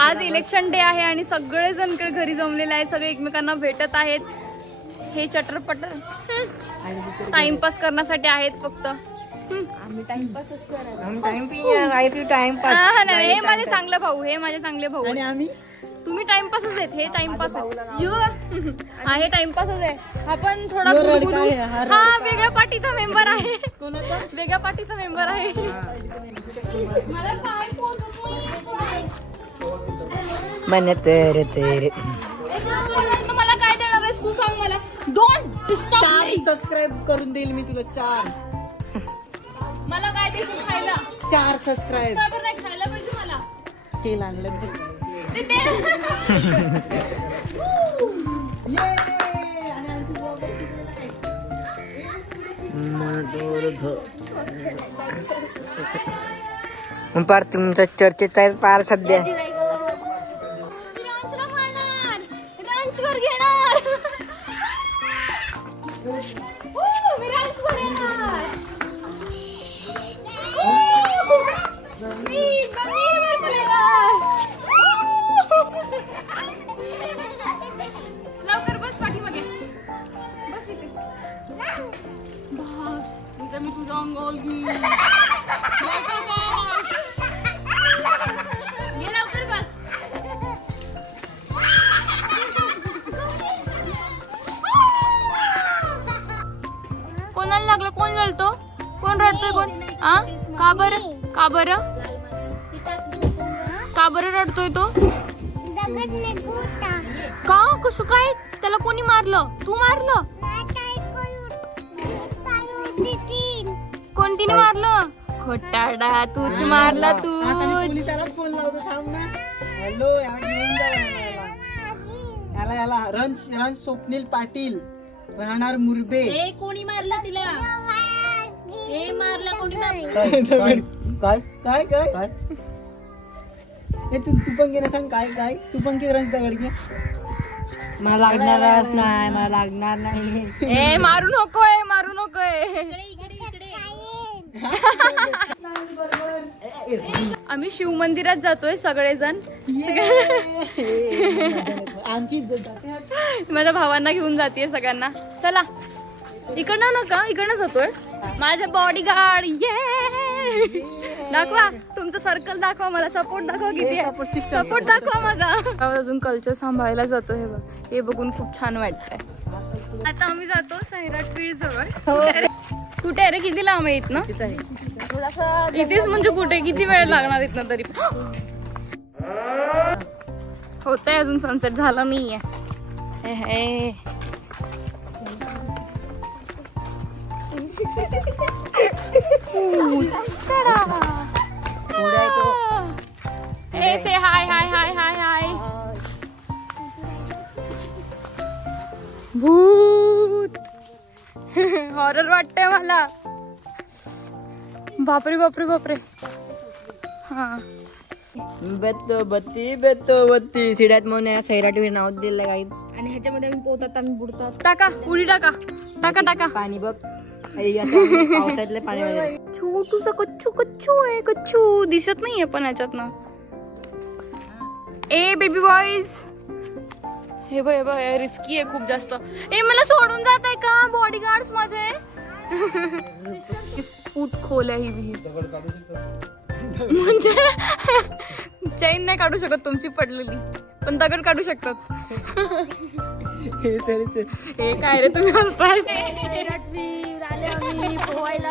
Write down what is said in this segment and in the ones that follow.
आज election day आहे आणि सगळेजण घरी जमलेले आहेत, सगळे एकमेकांना भेटत आहेत. हे चटरपटर टाइमपास करण्यासाठी आहेत फक्त. आम्ही टाइमपासच करायला. हे माझे चांगले भाऊ, हे माझे चांगले भाऊ. आणि आम्ही तुम्ही टाइमपासच आहेत, हे टाइमपास हा हे टाइमपासच आहे. हा पण थोडा हा वेगळ्या पार्टीचा मेंबर आहे, वेगळ्या पार्टीचा मेंबर आहे. तुम्हाला काय देणार आहेस तू सांग मला. 4 सबस्क्राईब करून देईल मी तुला. 4 मला काय देशील खायला? 4 सबस्क्राईब नाही खायला पाहिजे मला. तेल आणलं पार तुमचं चर्चेत आहे पार सध्या. लवकर बस पाठीमागे बस इथे. इथं मी तुझा अंगावर घेईन. लवकर बस. कोणाला लागलं? कोण जळतो? कोण रडतोय? कोण? का बरं? का बरं? का बरं रडतोय तो? का? कसं काय? त्याला कोणी मारलं? तू मारलं? कोणतीने मारलं? खोटाडा, तूच मारला तू. फोन लावतो थांब ना. हॅलो याला रंज स्वप्नील पाटील राहणार मुरबे. कोणी मारलं तिला? हे मारला कोणी? काय काय काय काय तू पण घे ना. सांग काय काय. तू पण घे रंज दगड घे. मला लागणारच नाही, मला लागणार नाही. ए मारू नकोय, मारू नकोय. आम्ही शिव मंदिरात जातोय सगळेजण. आमची माझ्या भावांना घेऊन जाते सगळ्यांना. चला इकडनं नका, इकडनं जातोय. माझा बॉडीगार्ड. ये दाखवा तुमचं सर्कल, दाखवा मला. सपोर्ट दाखवा, किती सपोर्ट दाखवा माझा. अजून कल्चर सांभाळायला जातो. हे बघ, हे बघून खूप छान वाटतंय. आता आम्ही जातो सैराट पीर जवळ. कुठे आहे रे? किती लांब आहे इथनं? इथेच म्हणजे कुठे? किती वेळ लागणार इथनं तरी? होतंय अजून सनसेट झाला नाहीये. से हाय हाय हाय हाय हाय. भूत हॉरर वाटतंय मला. बापरे बापरे बापरे. हा बेतो बत्ती सिड्यात म्हणून सैराटवीर नाव दिलं गाईज. आणि ह्याच्यामध्ये आम्ही पोहतात, आम्ही बुडतात. टाका उडी टाका टाका टाका. पाणी बघ पावसातले पाणी. छोटूसा कच्चू कच्चू आहे. कच्चू दिसत नाहीये पण ह्याच्यातनं. ए बेबी बॉईज, हे बघ रिस्की आहे खूप जास्त. ए मला सोडून जात आहे का बॉडीगार्ड्स माझे? फूट खोल आहे ही विहीर. म्हणजे चैन नाही काढू शकत तुमची पडलेली, पण दगड काढू शकतात. हे काय रे तुम्ही हसताय? पोहायला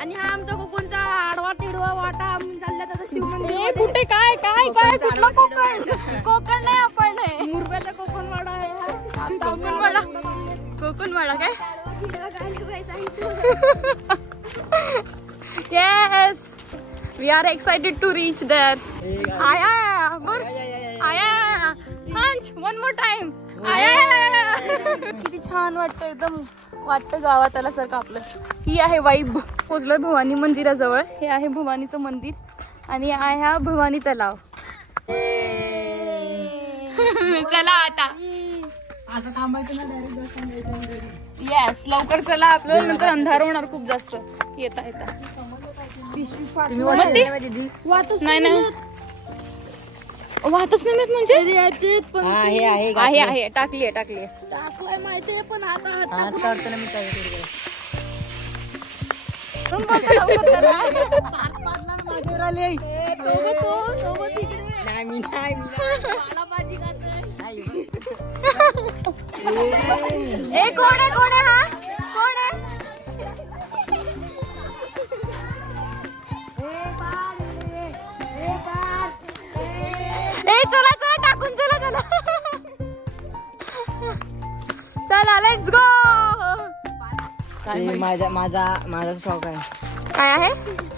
आणि हा आमचा कोकणचा आडवा तिडवा वाटा चालला त्याचा शिवमंदिर. कुठे काय काय काय कुठला कोकण? कोकण नाही आपण, मुरब्याचा कोकणवाडा आहे. कोकणवाडा, कोकणवाडा काय? Yes, we are excited to reach there. Aya, बर. Aya, Hunch, one more time. Aya. किती छान वाटतं, एकदम वाटतं गावात आल्यासारखं आपलं. ही आहे वाईब. पोचलोय भवानी मंदिराजवळ. हे आहे भवानीचं मंदिर आणि आहे हा भवानी तलाव. चला आता आता थांबायचं ना डायरेक्ट दर्शन घ्यायचं. येस लवकर चला आपल्याला नंतर अंधार होणार खूप जास्त. येता येता तुम्ही नाही नाही वाहतच नाही म्हणजे आहे टाकली आहे माहितीये पण आता करताना मी काय करू. माझ्यावर आले. कोण आहे हा कोण आहे चला टाकून चला लेट्स गो. माझा शॉप आहे. काय आहे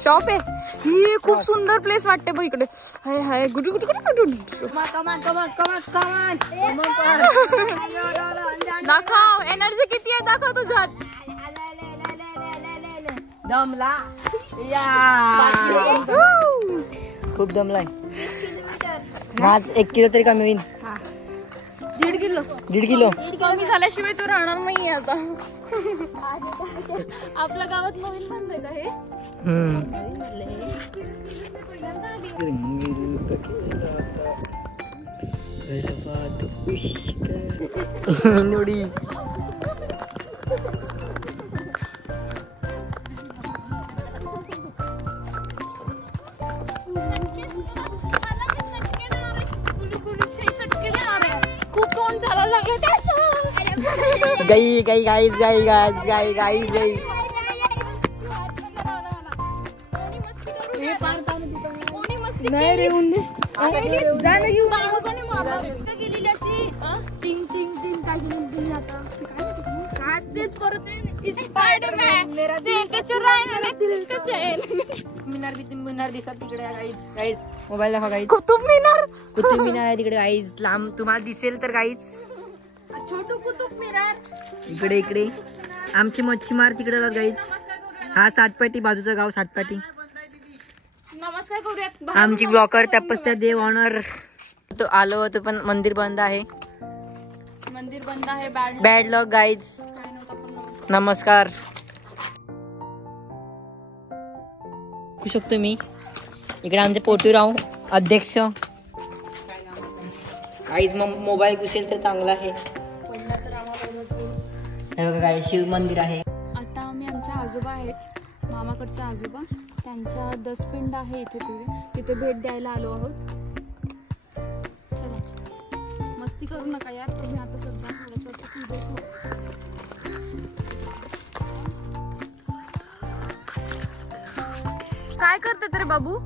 शॉप आहे ही खूप सुंदर प्लेस वाटते बघ इकडे. हाय हाय गुडू गुडू गुडू गुडू दाखव एनर्जी किती आहे दाखव तुझ्यात. दमला खूप दमलाय. माझ 1 किलो तरी कमी होईल. 1.5 किलो कमी झाल्याशिवाय तो राहणार नाहीये आता. आपल्या गावात नवीन बांधलंय का हे. मिनुडी खूप तोंड चालायला लागलं त्याचं. गाई गाई गाईच गाई गाईच गाई गाईच गाई. नाही रे उंदे जायला घेऊन गेलेली अशी टिंग टिंग टिंग काय गेली आता काय तेच परत स्पायडरमॅन मिनार दिसत तिकडे गाईच गाईच. मोबाईल दाखवा गाईच. कुतुब मिनार आहे तिकडे गाईच. लांब तुम्हाला दिसेल तर गाईच. छोटू कुतुब मिनार इकडे इकडे आमचे मच्छीमार तिकडे जातात गाईच. हा साठपाटी बाजूचं गाव साठपाटी. नमस्कार करूयात. आमची ब्लॉकर तपस्या देव ऑनर आलो होतो पण मंदिर बंद आहे. मंदिर बंद आहे. बॅड लक गाईज. नमस्कार. बघू शकतो मी इकडे आमचे पोटूराव अध्यक्ष. काहीच मग मोबाईल घुसेल तर चांगला आहे. हे बघा काय शिव मंदिर आहे. आता आम्ही आमच्या आजोबा आहेत मामाकडचे आजोबा त्यांच्या दसपिंड आहे इथे तिथे भेट द्यायला आलो आहोत. चला मस्ती करू नका यार तुम्ही आता सध्या थोडंसं. काय करतात रे बाबू.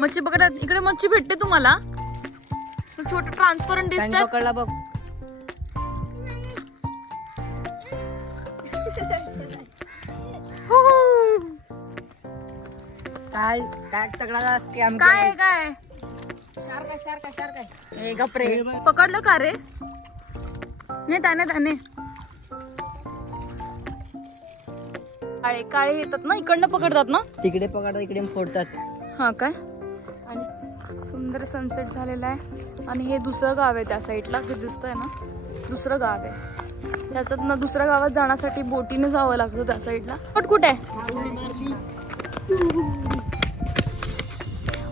मच्छी पकडतात. इकडे मच्छी भेटते तुम्हाला. छोट ट्रान्सपरंट दिसतात. पकडला बघ. काय काय तगडा स्कॅम काय काय ए गपरे पकडलं का रे. नाही त्याने काळे काळे येतात ना इकडनं पकडतात ना. तिकडे पकडतात इकडे फोडतात. हा काय. आणि सुंदर सनसेट झालेला आहे. आणि हे दुसरं गाव आहे त्या साईडला जे दिसतंय ना दुसरं गाव आहे. त्याच्यात ना दुसऱ्या गावात जाण्यासाठी बोटीने जावं लागतं त्या साईडला. पण कुठे आहे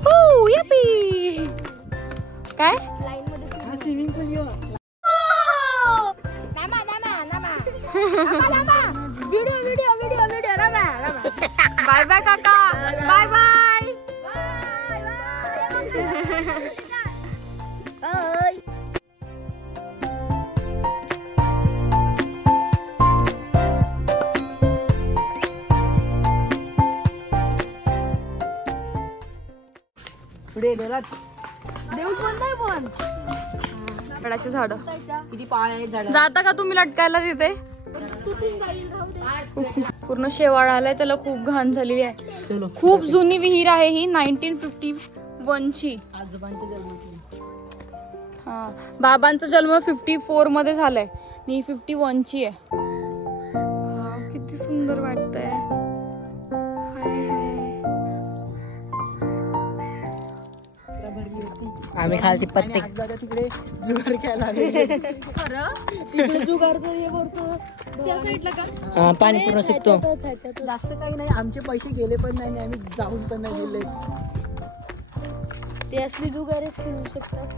हो यपी काय स्विमिंग पूल येऊ. बाय बाय काका. Bye bye. पुढे गेलात देऊ पण नाही पण झाडाची झाड किती पाय आहेत झाड. जाता का तुम्ही लटकायला तिथे. पूर्ण शेवाळ आलाय त्याला खूप घाण झालेली आहे. चलो खूप जुनी विहीर आहे ही 1951 ची. आजोबांच्या जन्माची. हा बाबांचा जन्म 54 मध्ये झालाय आणि 51 ची आहे. किती सुंदर वाटतंय. आम्ही खालची आणि पत्ते आज दादा तिकडे जुगार खेळायला आलेले. खरं इकडे जुगारचं हे भरतो त्या साईडला का पाणी पूर्ण सुटतो. जास्त काही नाही, आमचे पैसे गेले पण नाही आणि आम्ही जाऊन पण नाही गेले. ते असली जुगारच खेळू शकतात.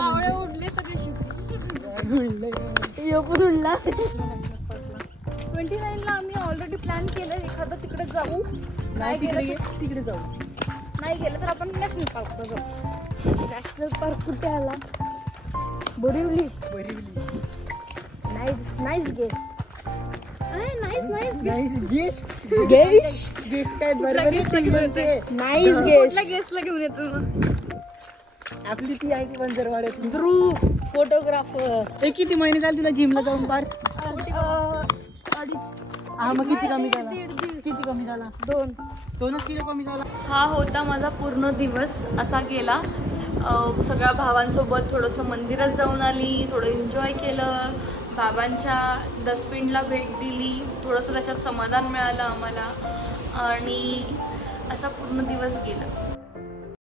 आवळे उडले सगळे शिकले पण उडला. 29 ला आम्ही ऑलरेडी प्लॅन केलं एखादं तिकडे जाऊ. नाही गेलं तर तिकडे जाऊ. नाही गेलं तर आपण नॅशनल पार्कला जाऊ. नॅशनल पार्क कुठे आला? बोरिवली. Nice guest. गेस्ट काय बरोबर नाईस गेस्ट गेस्टला घेऊन येतो मग. आपली ती आहे ती वंजरवाड्यातली ध्रुव फोटोग्राफर. किती महिने झाले तुला जिमला जाऊन पार? हा मग किती कमी झाला? किती कमी झाला? 2 किलो कमी झाला. हा होता माझा पूर्ण दिवस असा गेला. सगळ्या भावांसोबत थोडंसं मंदिरात जाऊन आली, थोडं एन्जॉय केलं, बाबांच्या डस्टबिनला भेट दिली, थोडंसं त्याच्यात समाधान मिळालं आम्हाला आणि असा पूर्ण दिवस गेला.